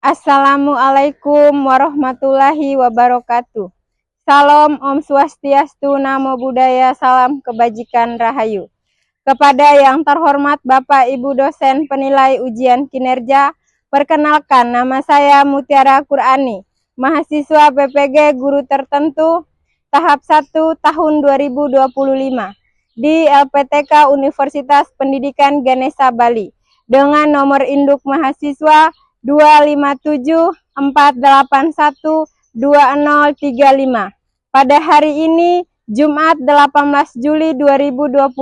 Assalamualaikum warahmatullahi wabarakatuh. Salam Om Swastiastu, Namo Buddhaya, salam kebajikan rahayu. Kepada yang terhormat Bapak Ibu dosen penilai ujian kinerja, perkenalkan nama saya Mutiara Qur'ani, mahasiswa PPG Guru Tertentu tahap 1 tahun 2025 di LPTK Universitas Pendidikan Ganesha Bali dengan nomor induk mahasiswa 25748120035. Pada hari ini Jumat 18 Juli 2025,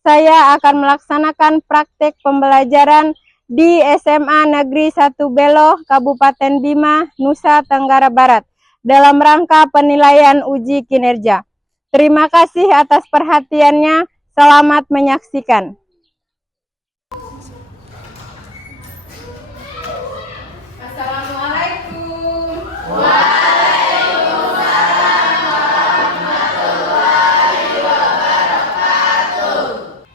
saya akan melaksanakan praktek pembelajaran di SMA Negeri 1 Belo, Kabupaten Bima, Nusa Tenggara Barat, dalam rangka penilaian uji kinerja. Terima kasih atas perhatiannya. Selamat menyaksikan. Assalamualaikum.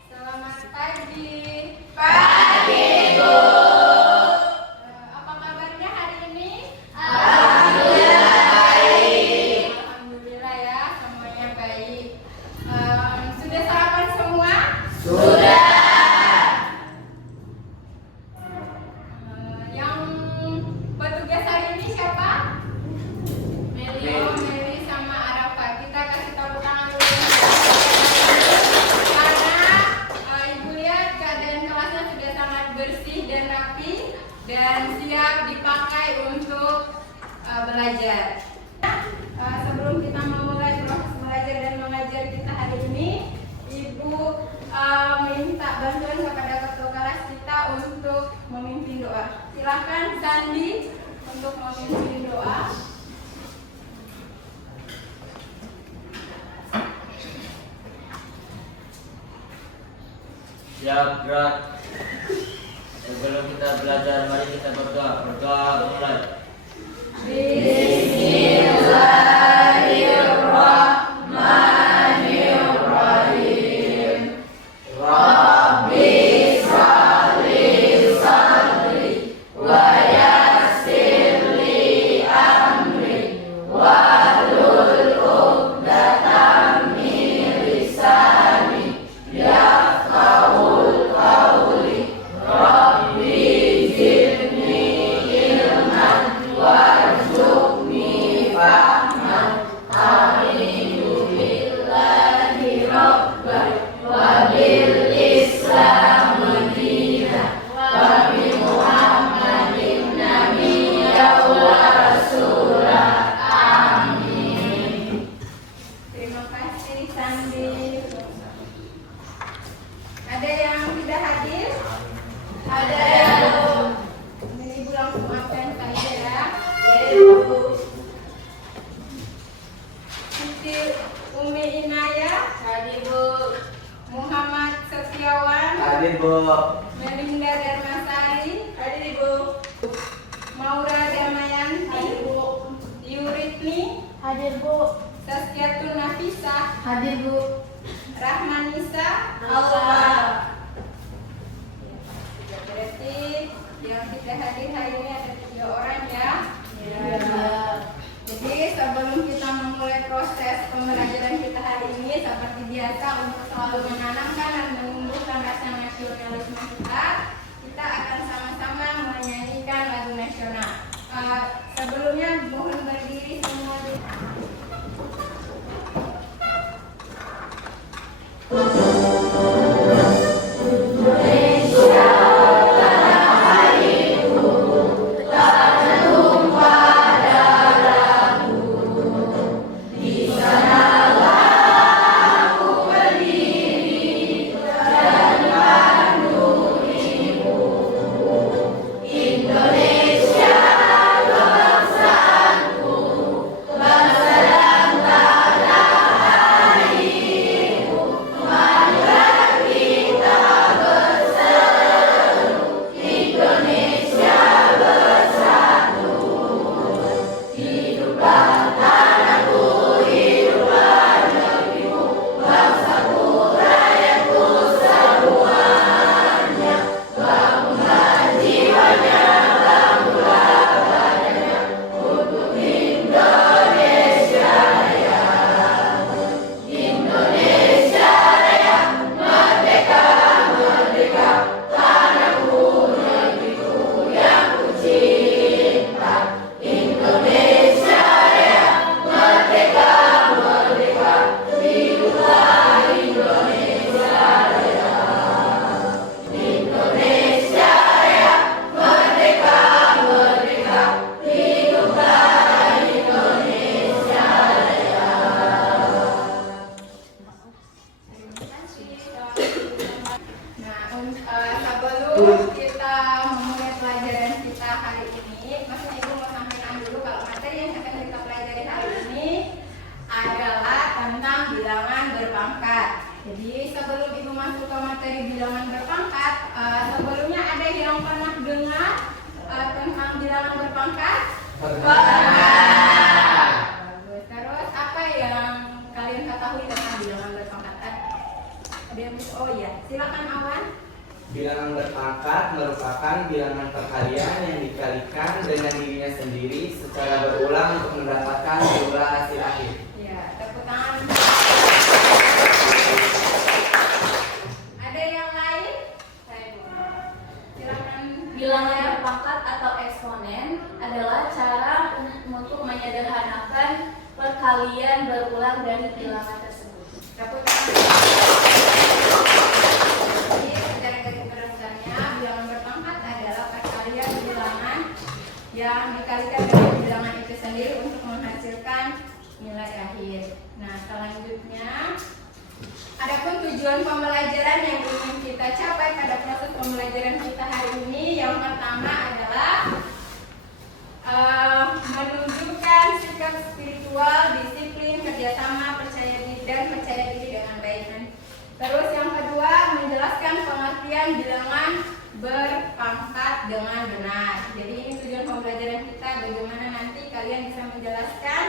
Selamat pagi. Pagi, Bu. Apa kabarnya hari ini? Alhamdulillah baik. Alhamdulillah ya, semuanya baik. Sudah sarapan semua? Sudah. Yang petugas hari ini siapa? Meli sama Arafa. Kita kasih tepuk tangan dulu. Karena Ibu lihat keadaan kelasnya sudah sangat bersih dan rapi dan siap dipakai untuk belajar. Sebelum kita memulai proses belajar dan mengajar kita hari ini, Ibu minta bantuan kepada ketua kelas kita untuk memimpin doa. Silakan Sandi untuk memimpin doa. Siap, gerak. Sebelum kita belajar, mari kita berdoa. Berdoa mulai. Bismillahirrahmanirrahim. Rabbi sholli sadri wa yassirli amri wahlul 'uqdatam min lisani yafqahul qawli. Rabbi zidni ilman warzuqni fahman. A'udzu billahi rabban wa bil islam dinan wa bi Muhammadin nabiyyan wa rasulah. Amin. Terima kasih Sandi. Ada yang tidak hadir? Ada yang Ibu langsung absen saja ya. Ibu Siti Umi Inayah, hadir Bu. Muhammad Setiawan, Hadir, Bu. Melinda Darmasari, hadir Ibu. Maura Damayanti, hadir Bu. Yuritni, hadir Bu. Saskiatun Nafisa, hadir Bu. Rahmanisa, Allah. Berarti yang tidak hadir hari ini ada 3 orang ya. Jadi sebelum kita memulai proses pembelajaran kita hari ini, seperti biasa untuk selalu menanamkan dan menumbuhkan rasa nasionalisme kita akan sama-sama menyanyikan lagu nasional. Sebelumnya mohon berdiri semua. Bangsa dan tanah airku, kita memulai pelajaran kita hari ini, maksudnya Ibu mau sampaikan dulu kalau materi yang akan kita pelajari hari ini adalah tentang bilangan berpangkat. Jadi sebelum Ibu masuk ke materi bilangan berpangkat, sebelumnya ada yang pernah dengar tentang bilangan berpangkat? Bagus. Terus apa yang kalian ketahui tentang bilangan berpangkat? Ada yang oh iya, silakan Awan. Bilangan berpangkat merupakan bilangan perkalian yang dikalikan dengan dirinya sendiri secara berulang untuk mendapatkan jumlah hasil akhir. Ya, tepuk tangan. Ada yang lain? Silakan. Bilangan berpangkat atau eksponen adalah cara untuk menyederhanakan perkalian berulang dari bilangan tersebut. Tepuk tangan. Jadi secara garis besarnya bilangan berpangkat adalah perkalian bilangan yang dikalikan dengan bilangan itu sendiri untuk menghasilkan nilai akhir. Nah, selanjutnya adapun tujuan pembelajaran yang ingin kita capai pada proses pembelajaran kita hari ini, yang pertama adalah menunjukkan sikap spiritual, disiplin, kerjasama, percaya diri dan percaya diri dengan baik. Terus yang kedua, menjelaskan pengertian bilangan berpangkat dengan benar. Jadi ini tujuan pembelajaran kita, bagaimana nanti kalian bisa menjelaskan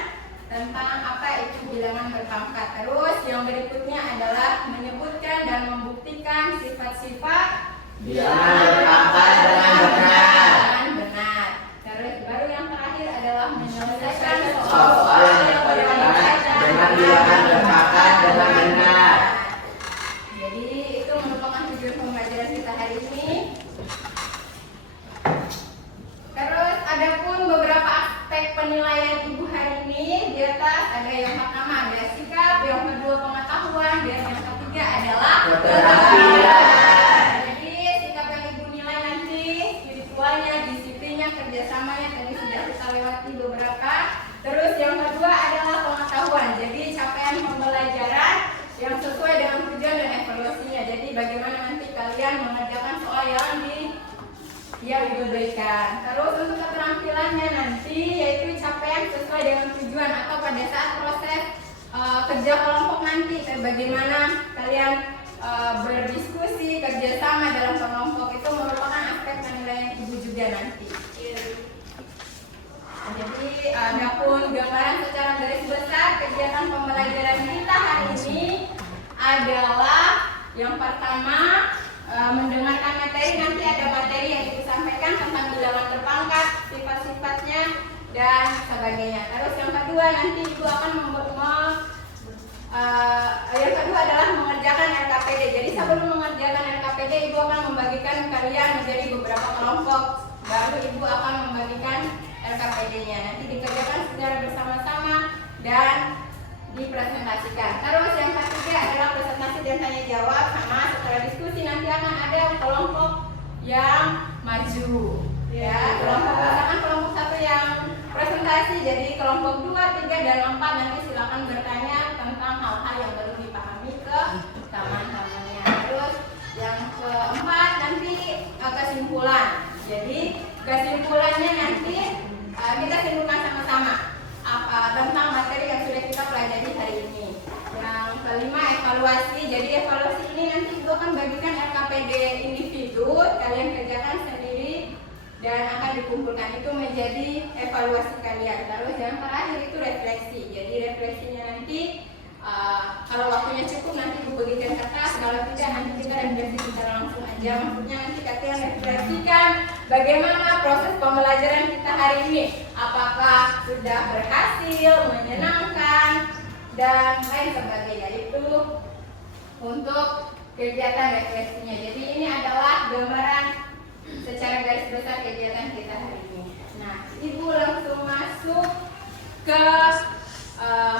tentang apa itu bilangan berpangkat. Terus yang berikutnya adalah menyebutkan dan membuktikan sifat-sifat Bilangan berpangkat dengan benar. Terus baru yang terakhir adalah menyelesaikan Soal yang berkaitan dengan bilangan berpangkat dengan benar. Jadi itu merupakan tujuan pembelajaran kita hari ini. Terus adapun beberapa aspek penilaian Ibu hari ini, di atas ada yang pertama ada sikap, yang kedua pengetahuan, dan yang ketiga adalah keterampilan. Jadi sikap yang Ibu nilai nanti spiritualnya, disiplinnya, kerjasamanya tadi sudah kita lewati beberapa. Terus yang kedua adalah pengetahuan. Jadi capaian pembelajaran yang sesuai dengan tujuan dan evaluasinya. Jadi bagaimana nanti kalian mengerjakan soal yang Ibu berikan. Terus untuk keterampilannya nanti yaitu capaian sesuai dengan tujuan atau pada saat proses kerja kelompok nanti, bagaimana kalian berdiskusi, kerjasama dalam kelompok, itu merupakan aspek penilaian Ibu juga nanti. Jadi adapun gambaran secara garis besar kegiatan pembelajaran kita hari ini adalah yang pertama mendengarkan materi. Nanti ada materi yang Ibu sampaikan tentang bilangan berpangkat, sifat-sifatnya dan sebagainya. Terus yang kedua nanti Ibu akan yang kedua adalah mengerjakan RKPD. Jadi sebelum mengerjakan RKPD, Ibu akan membagikan kalian menjadi beberapa kelompok. Baru Ibu akan membagikan RKPD-nya. Nanti dikerjakan secara bersama-sama dan dipresentasikan. Terus yang ketiga adalah presentasi dan tanya jawab, sama setelah diskusi nanti akan ada kelompok yang maju. Ya, kelompok pasangan, kelompok satu yang presentasi. Jadi kelompok 2, 3 dan 4 nanti silakan bertanya tentang hal-hal yang belum dipahami ke teman-temannya. Terus yang keempat nanti kesimpulan. Jadi kesimpulannya nanti kita simpulkan sama-sama tentang materi yang sudah kita pelajari hari ini. Yang kelima evaluasi. Jadi evaluasi ini nanti Ibu akan bagikan RKPD individu, kalian kerjakan sendiri dan akan dikumpulkan itu menjadi evaluasi kalian. Terus yang terakhir itu refleksi. Jadi refleksinya nanti kalau waktunya cukup nanti Ibu bagikan kertas, kalau tidak nanti kita refleksi secara langsung aja. Maksudnya nanti kalian refleksikan bagaimana proses pembelajaran kita hari ini, apakah sudah berhasil, menyenangkan dan lain sebagainya. Itu untuk kegiatan refleksinya. Jadi ini adalah gambaran secara garis besar kegiatan kita hari ini. Nah, Ibu langsung masuk ke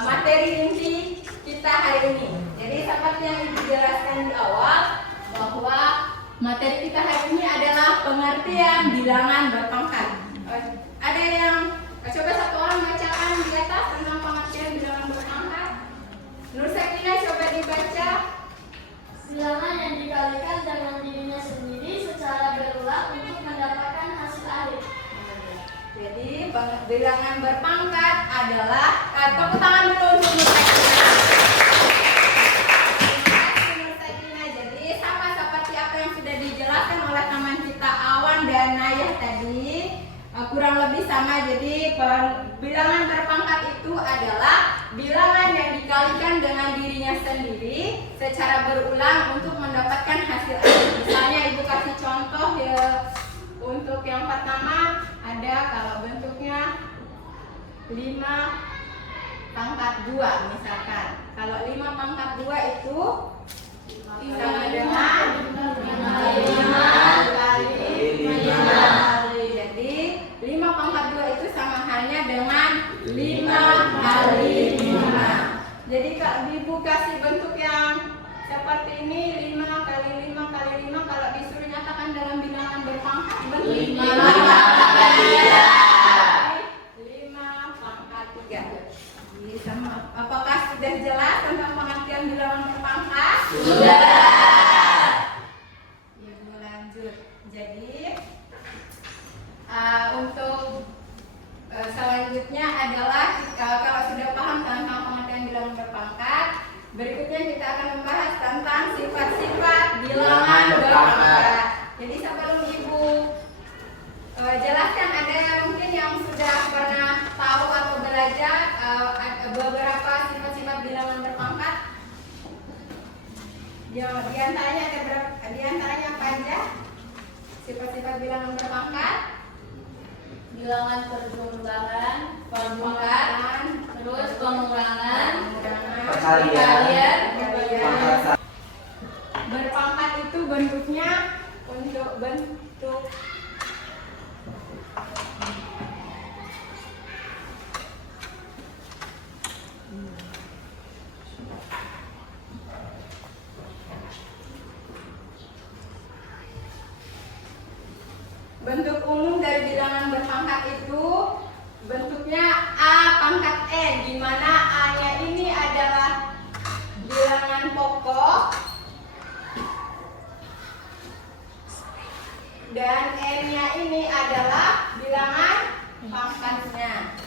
materi inti kita hari ini. Jadi seperti yang Ibu jelaskan di awal bahwa materi kita hari ini adalah pengertian bilangan berpangkat. Ada yang coba satu orang bacakan di atas tentang pengertian bilangan berpangkat. Nur Sakina coba dibaca. Bilangan yang dikalikan dengan dirinya sendiri secara bilangan berpangkat adalah, tepuk tangan dulu untuk Nur Sakina. Nur Sakina. Jadi sama seperti apa yang sudah dijelaskan oleh teman kita Awan dan Nayah tadi, kurang lebih sama. Jadi bilangan berpangkat itu adalah bilangan yang dikalikan dengan dirinya sendiri secara berulang untuk mendapatkan hasil akhir. Misalnya ibu kasih contoh ya, untuk yang pertama ada kalau bentuknya 5 pangkat 2 misalkan. Kalau 5 pangkat 2 itu sama dengan 5 kali 5 kali. Jadi 5 pangkat 2 itu sama halnya dengan 5 kali 5. Jadi kalau ibu kasih bentuk yang seperti ini 5 kali 5 kali 5, kalau disuruh nyatakan dalam bilangan berpangkat bentuk 5 kali 5 pangkat 3. Jadi sama, apakah sudah jelas tentang pengertian bilangan berpangkat? Sudah. Ibu lanjut. Jadi untuk selanjutnya adalah kalau sudah paham tentang pengertian bilangan berpangkat, berikutnya kita akan membahas tentang sifat-sifat bilangan berpangkat. Jadi sebelum ibu jelaskan, ada yang mungkin yang sudah pernah tahu atau belajar beberapa sifat-sifat bilangan berpangkat. Di antaranya ada berapa? Di antaranya apa aja? Sifat-sifat bilangan berpangkat. Bilangan perjumlahan, terus pengurangan, Perkalian. Berpangkat itu bentuknya untuk bentuk bentuk umum dari bilangan berpangkat itu bentuknya A pangkat N, di mana A-nya ini adalah bilangan pokok dan N-nya ini adalah bilangan pangkatnya.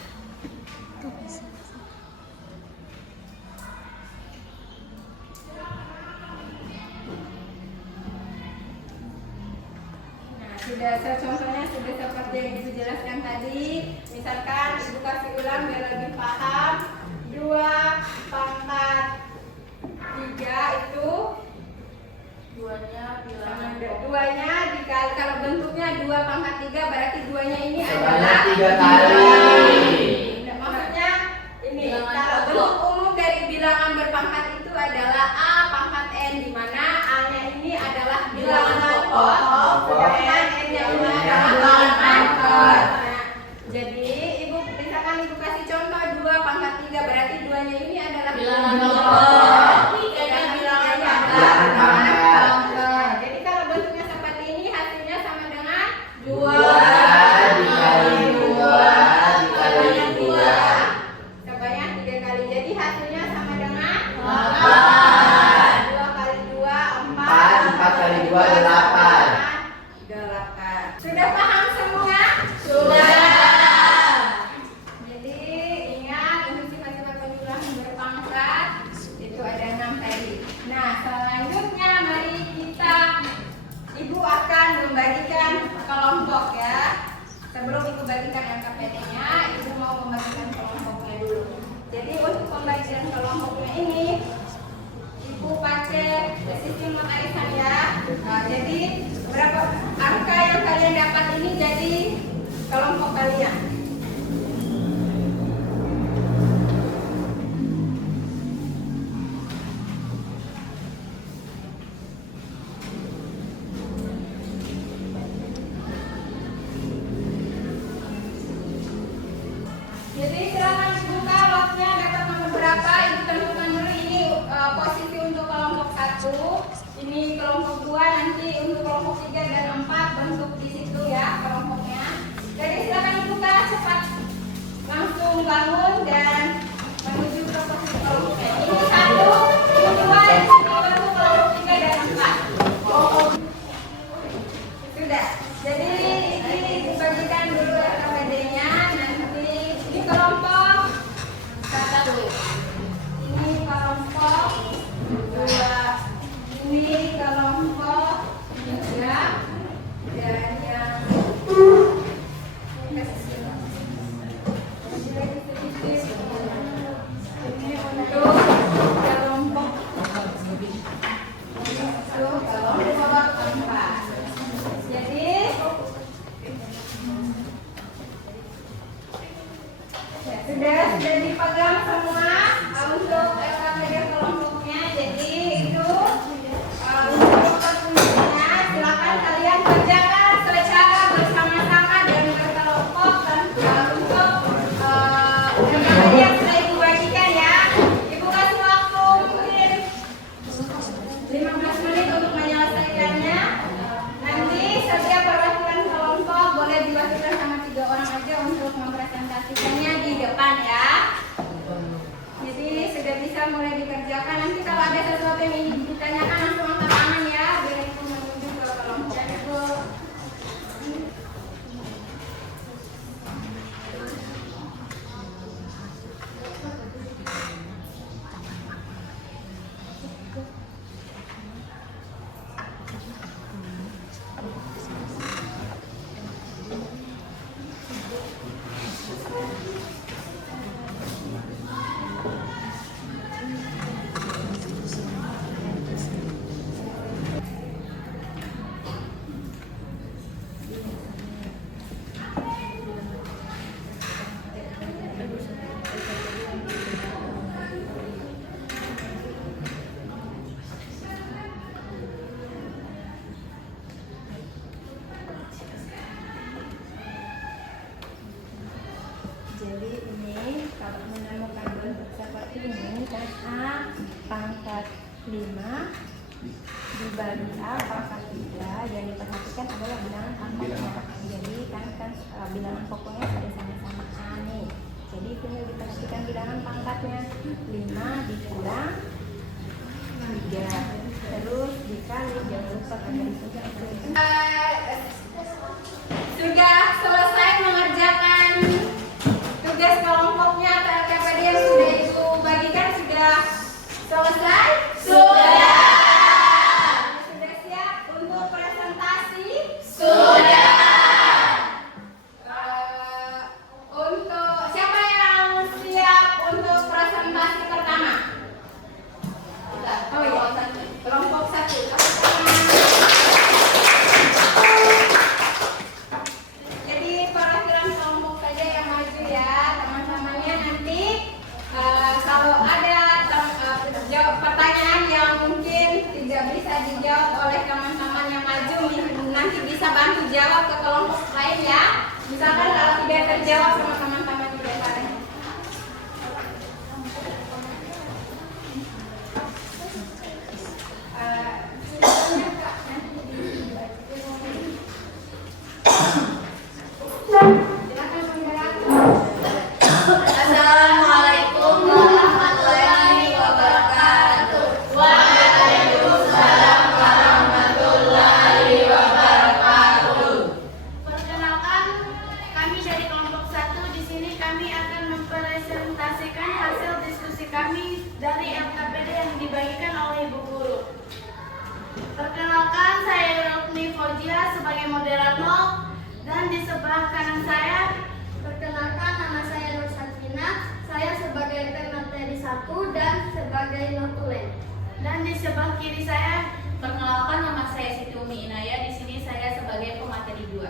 Sudah contohnya sudah seperti yang ibu jelaskan tadi. Misalkan ibu kasih ulang biar lebih paham. 2 pangkat 3 itu duanya dikali, kalau bentuknya 2 pangkat 3 berarti duanya ini adalah 3 kali. Maksudnya ini kalau bentuk umum dari bilangan berpangkat itu adalah A pangkat N, di mana A-nya ini adalah bilangan pokok dan N-nya ini adalah bilangan pangkat. Jadi ibu misalkan ibu kasih contoh 2 pangkat 3 berarti duanya ini adalah bilangan pokok. Bilangannya adalah bilangan pangkat. Jadi kalau bentuknya seperti ini hasilnya sama dengan 2 dikali 2 dikali 2 sebanyak 3 kali. Jadi hasilnya sama dengan 8. 2 kali 2 4. 4 kali 2 8. 8. Sudah paham semua? Sudah. Jadi ingat untuk sifat-sifat penjumlahan berpangkat itu ada 6 tadi. Nah, selanjutnya mari ibu akan membagikan kelompok ya. Sebelum ibu bagikan LKPD-nya, ibu mau membagikan kelompoknya dulu. Jadi untuk pembagian kelompoknya ini ibu pakai sistem arisan ya. Nah, jadi berapa angka yang kalian dapat ini jadi kelompok kalian. Jadi silakan dibuka lotnya, dapat nomor berapa, ibu tentukan dulu. Ini posisi untuk kelompok 1, ini kelompok 2, nanti untuk kelompok 3 dan 4 bentuk di situ ya kelompoknya. Jadi silakan dibuka cepat, langsung bangun dan menuju ke posisi kelompoknya. Ini 1, ini 2, ini bentuk kelompok 3 dan 4. Sudah. Jadi ini dibagikan dulu RKPD-nya, nanti bisa dipegang semua untuk LKPD kelompoknya. Jadi itu untuk pertunjukannya silakan kalian kerjakan secara bersama-sama dan berkelompok dan untuk LKPD yang sudah ibu bagikan ya. Ibu kasih waktu mungkin 15 menit untuk menyelesaikannya. Nanti setiap perwakilan kelompok boleh diwakilkan sama 3 orang aja untuk mempresentasikannya di depan ya. Jadi sudah bisa mulai dikerjakan. Nanti kalau ada sesuatu yang ingin ditanyakan langsung angkat tangan ya, biar ibu menuju ke kelompok ibu. Jadi ini kalau menemukan bentuk seperti ini kan A pangkat 5 dibagi A pangkat 3, yang diperhatikan adalah bilangan pangkatnya. Jadi kan bilangan pokoknya sudah sama-sama A nih. Jadi tinggal diperhatikan bilangan pangkatnya, 5 dikurang 3 terus dikali, jangan lupa kalian sudah selesai mengerjakan tugas kelompoknya atau LKPD yang sudah ibu bagikan. Sudah selesai? Sudah. Sudah siap untuk presentasi? Sudah. Untuk siapa yang siap untuk presentasi pertama? Oh iya, kelompok 1. Jadi perwakilan kelompok saja yang maju ya, teman-temannya nanti kalau ada pertanyaan yang mungkin tidak bisa dijawab oleh teman-teman yang maju, nanti bisa bantu jawab ke kelompok lain ya. Misalkan kalau tidak terjawab sama teman-teman di depan. Assalamualaikum warahmatullahi wabarakatuh. Waalaikumsalam warahmatullahi wabarakatuh. Perkenalkan, kami dari kelompok 1. Di sini kami akan mempresentasikan hasil diskusi kami dari LKPD yang dibagikan oleh Ibu Guru. Perkenalkan, saya Rukmi Fauzia sebagai moderator, dan di sebelah kanan saya, perkenalkan, nama saya Nur Sakinah, saya sebagai pemateri 1 dan sebagai notulen. Dan di sebelah kiri saya, perkenalkan, nama saya Siti Umi Inaya, di sini saya sebagai pemateri 2.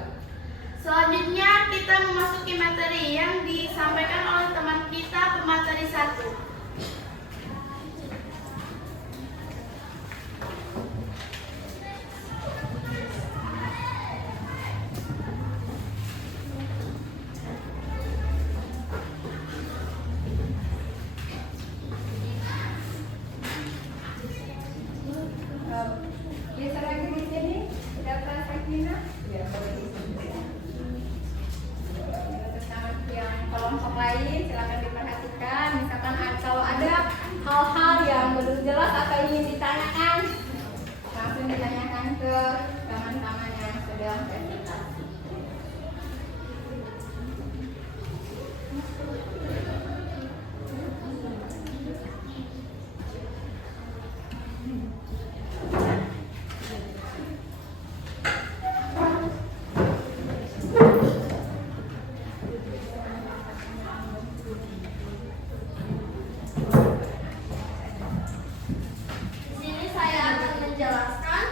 Selanjutnya kita memasuki materi yang disampaikan oleh teman kita pemateri 1. Bisa lagi di sini, data Sakinah. Ya, boleh di sini. Untuk yang kelompok lain, silakan diperhatikan. Misalkan kalau ada hal-hal yang belum jelas atau ingin ditanyakan, langsung ditanyakan ke teman-teman yang sedang presentasi. Di sini saya akan menjelaskan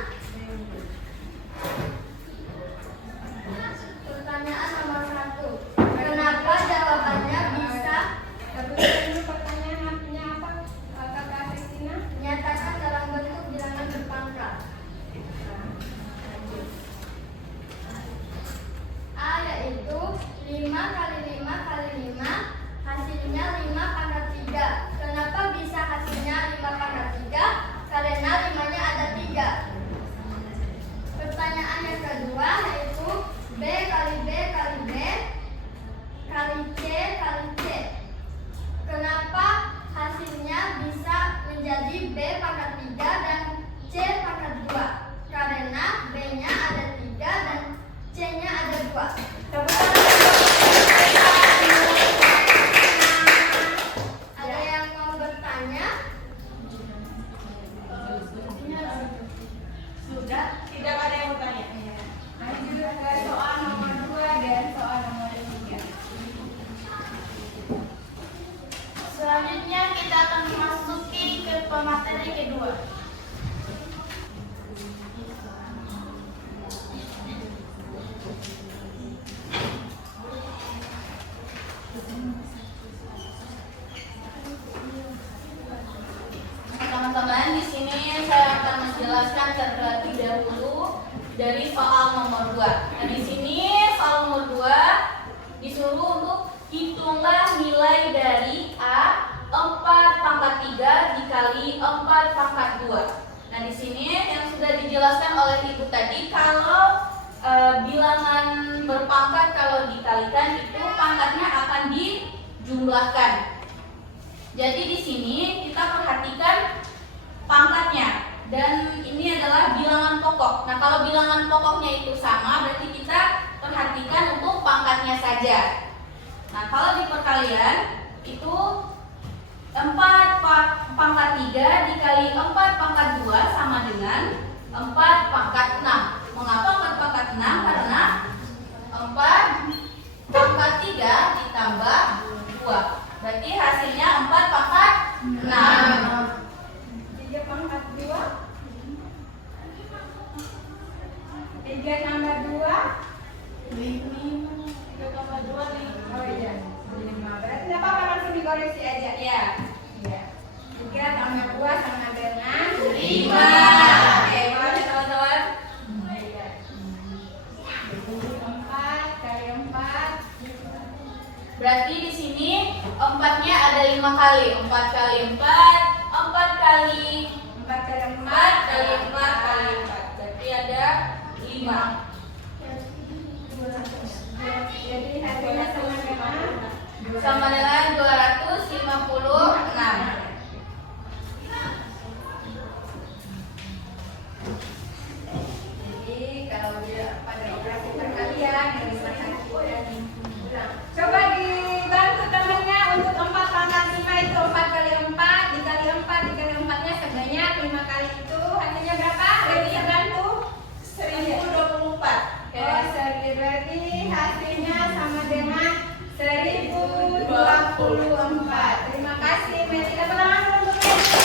jelaskan terlebih dahulu dari soal nomor 2. Nah, di sini soal nomor 2 disuruh untuk hitunglah nilai dari A 4 pangkat 3 dikali 4 pangkat 2. Nah, di sini yang sudah dijelaskan oleh Ibu tadi, kalau bilangan berpangkat kalau dikalikan itu pangkatnya akan dijumlahkan. Jadi di sini kita perhatikan pangkatnya, dan ini adalah bilangan pokok. Nah, kalau bilangan pokoknya itu sama, berarti kita perhatikan untuk pangkatnya saja. Nah, kalau di perkalian itu 4 pangkat 3 dikali 4 pangkat 2 sama dengan 4 pangkat 6. Mengapa 4 pangkat 6? Karena 4 pangkat 3 ditambah 2. Berarti hasilnya 4 pangkat 6. 3 pangkat 2. 3 tambah 2. 3 tambah 2 nih. Oh iya, 5. Berarti tidak apa-apa, langsung dikoreksi aja. Ya. Iya. 3 tambah 2 sama dengan 5. Oke, makasih teman-teman. 4 kali 4. Berarti di sini 4-nya ada 5 kali. 4 kali 4, 4 kali 4 kali 4 kali 4 kali 4. Berarti ada 5. Jadi hasilnya Sama dengan 256. Jadi kalau dia pada operasi perkalian yang dimakan dan diulang. Coba dibantu temannya untuk 4 pangkat 5 itu 4 kali 4 dikali 4 dikali 4-nya sebanyak 5 kali itu hasilnya berapa? Berarti ya bantu 1024. Oh, berarti hasilnya sama dengan 1024. Terima kasih, Meti. Tepuk tangan untuk Meti.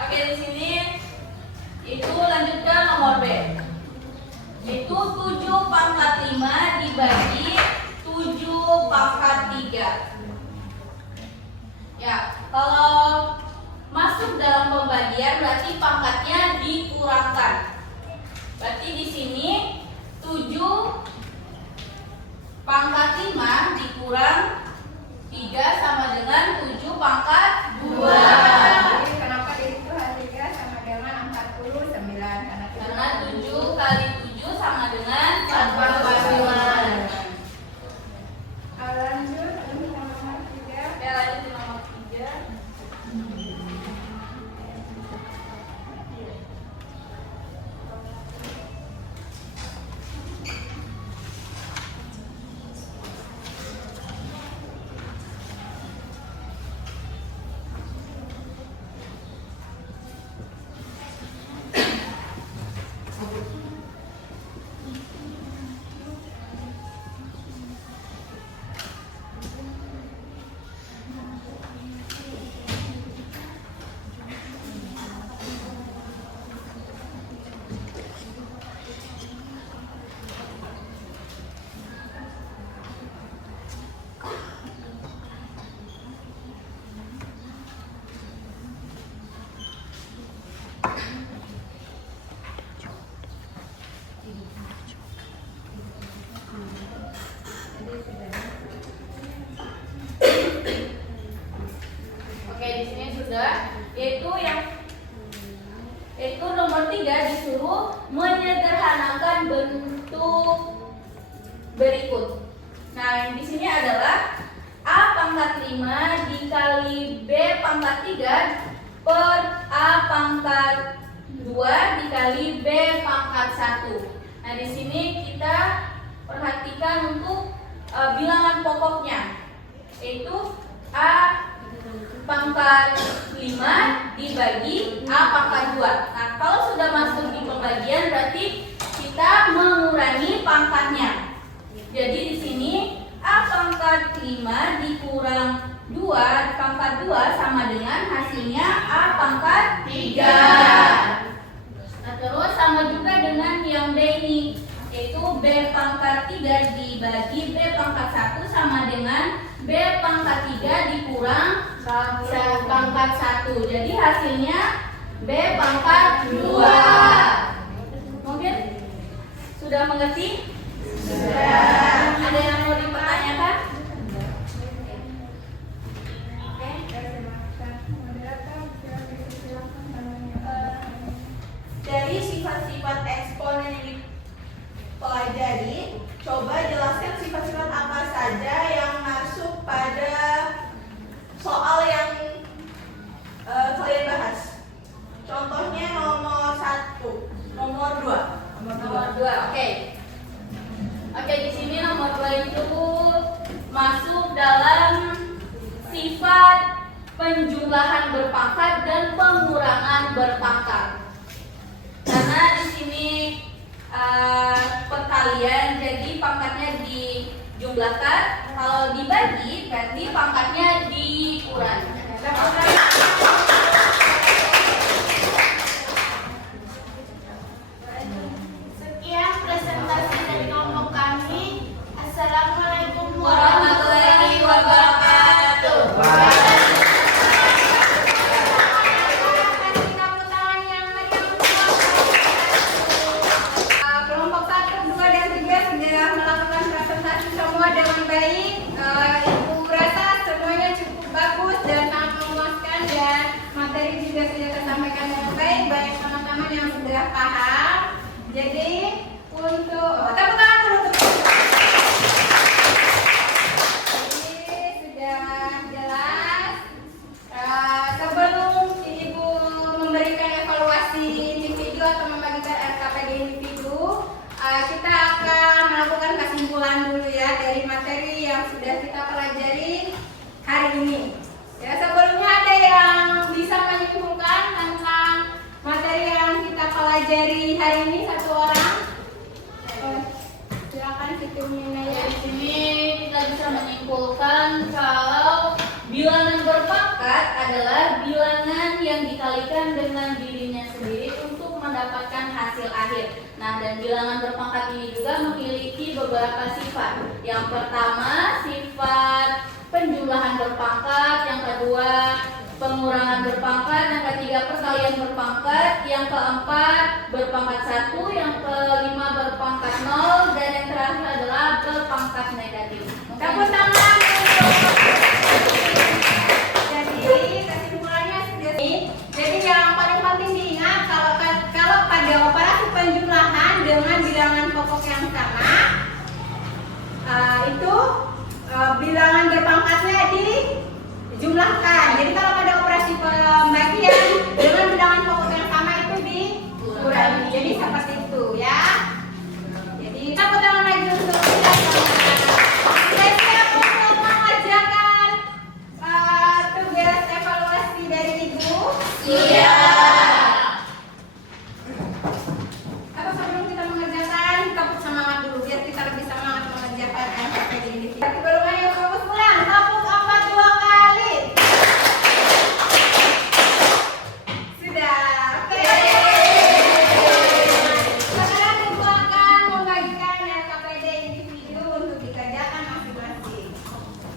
Oke, di sini itu lanjutkan nomor B. Itu 7 pangkat 5 dibagi 7 pangkat 3. Ya, kalau masuk dalam pembagian berarti pangkatnya dikurangkan. Berarti di sini 7 pangkat 5 dikurang 3 sama dengan 7 pangkat 2. Jadi kenapa di situ hasilnya sama dengan 49? Karena 7 kali 7 sama dengan 49. Lanjut untuk nomor 3. Ya, lanjut di nomor 3. Oke, di sini sudah, yaitu nomor 3 disuruh menyederhanakan bentuk berikut. Nah, di sini adalah A pangkat 5 dikali B pangkat 3 per A pangkat 2 dikali B pangkat 1. Nah, di sini kita perhatikan untuk bilangan pokoknya, yaitu A pangkat 5 dibagi A pangkat 2. Nah, kalau sudah masuk di pembagian berarti kita mengurangi pangkatnya. Jadi di sini A pangkat 5 dikurang 2 pangkat 2 sama dengan hasilnya A pangkat 3. Nah, terus sama juga dengan yang D ini, yaitu B pangkat 3 dibagi B pangkat 1 sama dengan B pangkat 3 dikurang B pangkat 1. Jadi hasilnya B pangkat 2. Mungkin sudah mengerti? Sudah. Ada yang mau dipertanyakan? Dari sifat-sifat eksponen yang dipelajari, coba jelaskan sifat-sifat apa saja yang masuk pada soal yang kalian bahas. Contohnya nomor 1, nomor 2. Nomor 2, oke. Oke, di sini nomor 2 itu masuk dalam sifat penjumlahan berpangkat dan pengurangan berpangkat. Karena di sini perkalian, jadi pangkatnya dijumlahkan. Kalau dibagi, berarti pangkatnya dikurangi. Sekian presentasi dari kelompok kami. Assalamualaikum Warahmatullahi wabarakatuh. Kelompok 1, 2, dan 3 sudah melakukan presentasi semua dengan baik. Ibu rasa semuanya cukup bagus dan sangat memuaskan, dan materi juga sudah tersampaikan dengan baik. Banyak teman-teman yang sudah paham. Jadi untuk tepuk tangan dulu. Jadi sudah jelas. Sebelum Ibu memberikan evaluasi individu atau membagikan RKPD individu, kita akan melakukan kesimpulan dulu ya dari materi yang sudah kita pelajari hari ini. Ya, sebelumnya ada yang bisa menyimpulkan tentang materi yang kita pelajari hari ini, satu orang? Silakan Siti Minaya. Di sini kita bisa menyimpulkan kalau bilangan berpangkat adalah bilangan yang dikalikan dengan dirinya sendiri untuk mendapatkan hasil akhir. Nah, dan bilangan berpangkat ini juga memiliki beberapa sifat. Yang pertama, sifat penjumlahan berpangkat. Yang kedua, pengurangan berpangkat. Yang ketiga, perkalian berpangkat. Yang keempat, berpangkat 1. Yang kelima, berpangkat 0. Dan yang terakhir adalah berpangkat negatif. Tepuk tangan untuk. Jadi kesimpulannya sudah ini. Jadi yang paling penting diingat kalau pada operasi penjumlahan dengan bilangan pokok yang sama, itu bilangan berpangkatnya dijumlahkan. Jadi kalau pada operasi pembagian dengan bilangan pokok yang sama itu dikurangi. Jadi seperti itu ya. Jadi tepuk tangan lagi untuk kita semua. Sudah siap untuk mengerjakan tugas evaluasi dari Ibu? Iya. Atau sebelum kita mengerjakan, tepuk semangat dulu biar kita lebih semangat mengerjakan RKPD ini. Tapi belum ayo fokus pulang, tepuk 2 kali. Sudah, oke. Sekarang Ibu akan membagikan RKPD individu untuk dikerjakan masing-masing.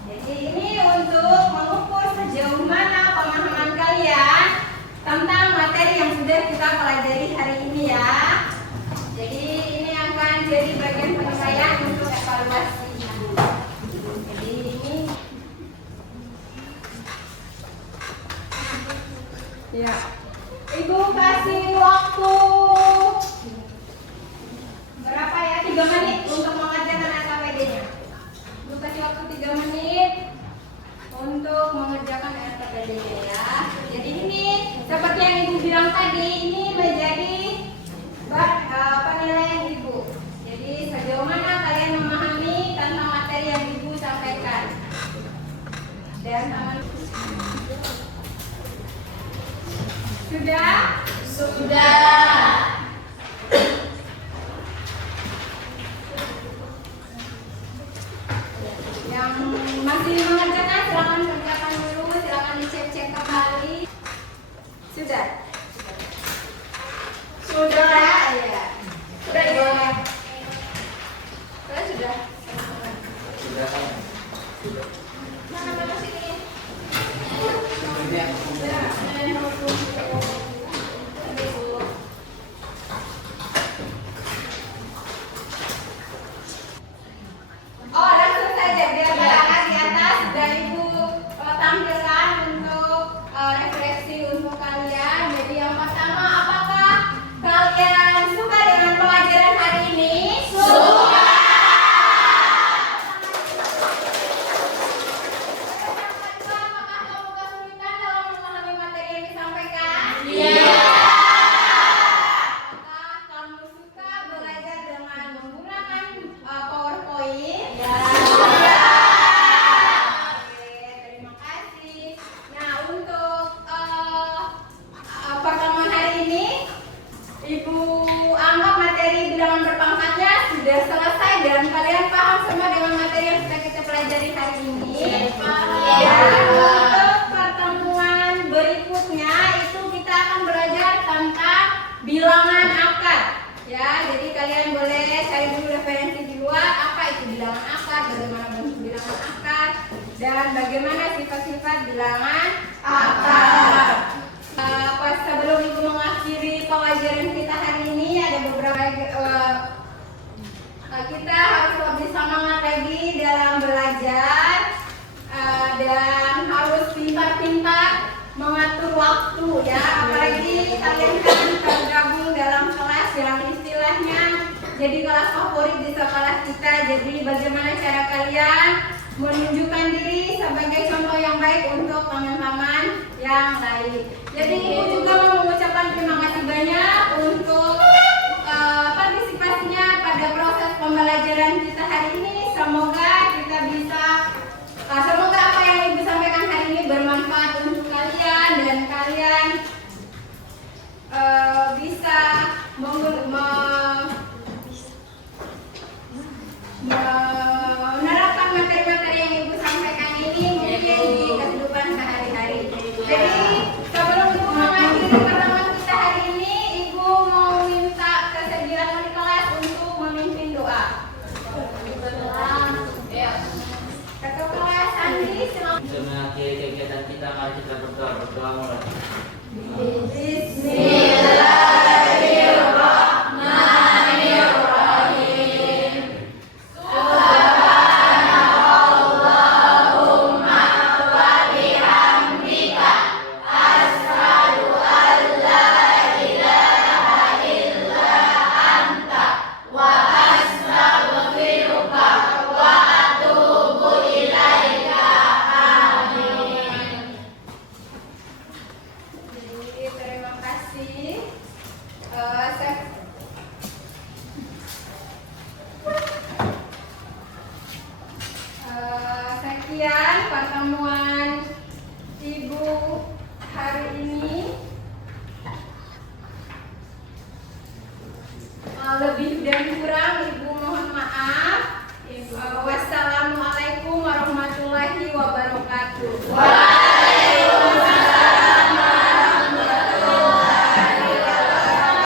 Jadi ini untuk mengukur sejauh mana pemahaman kalian tentang materi yang sudah kita pelajari hari ini ya. Jadi ini akan jadi bagian penilaian untuk evaluasi Ibu. Jadi ini ya. Ibu kasih waktu berapa ya? 3 menit untuk mengerjakan RKPD-nya. Ibu kasih waktu 3 menit untuk mengerjakan RKPD-nya ya. Jadi ini seperti yang Ibu bilang tadi, ini menjadi penilaian Ibu. Jadi sejauh mana kalian memahami tentang materi yang Ibu sampaikan. Dan teman sudah? Sudah. Yang masih mengerjakan silakan kerjakan dulu, silakan dicek-cek kembali. Sudah? Sudah ya. Sudah boleh. semua dengan materi yang sudah kita pelajari hari ini? Iya. Untuk pertemuan berikutnya itu kita akan belajar tentang bilangan akar. Ya, jadi kalian boleh cari dulu referensi di luar apa itu bilangan akar, bagaimana bentuk bilangan akar, dan bagaimana sifat-sifat bilangan akar. Pas sebelum ibu mengakhiri pelajaran kita hari ini ada beberapa kita harus lebih semangat lagi dalam belajar dan harus pintar-pintar mengatur waktu ya, apalagi kalian kan tergabung dalam kelas yang istilahnya jadi kelas favorit di sekolah kita. Jadi bagaimana cara kalian menunjukkan diri sebagai contoh yang baik untuk teman-teman yang lain. Jadi ibu juga mau mengucapkan terima kasih banyak untuk partisipasinya pada proses pembelajaran kita hari ini. Semoga kita bisa semoga apa yang ibu sampaikan hari ini bermanfaat untuk kalian dan kalian bisa menerapkan materi-materi yang ibu sampaikan ini mungkin di kehidupan sehari-hari. Jadi sebelum ibu mengakhiri pertemuan kita hari ini, ibu mau minta kesediaan wali kelas untuk memimpin doa. Ketua kelas Andi, silakan. Untuk mengakhiri kegiatan kita, mari kita berdoa. Berdoa mulai. Jadi, terima kasih. Sekian pertemuan ibu hari ini. Lebih dan kurang ibu mohon maaf. Wassalamualaikum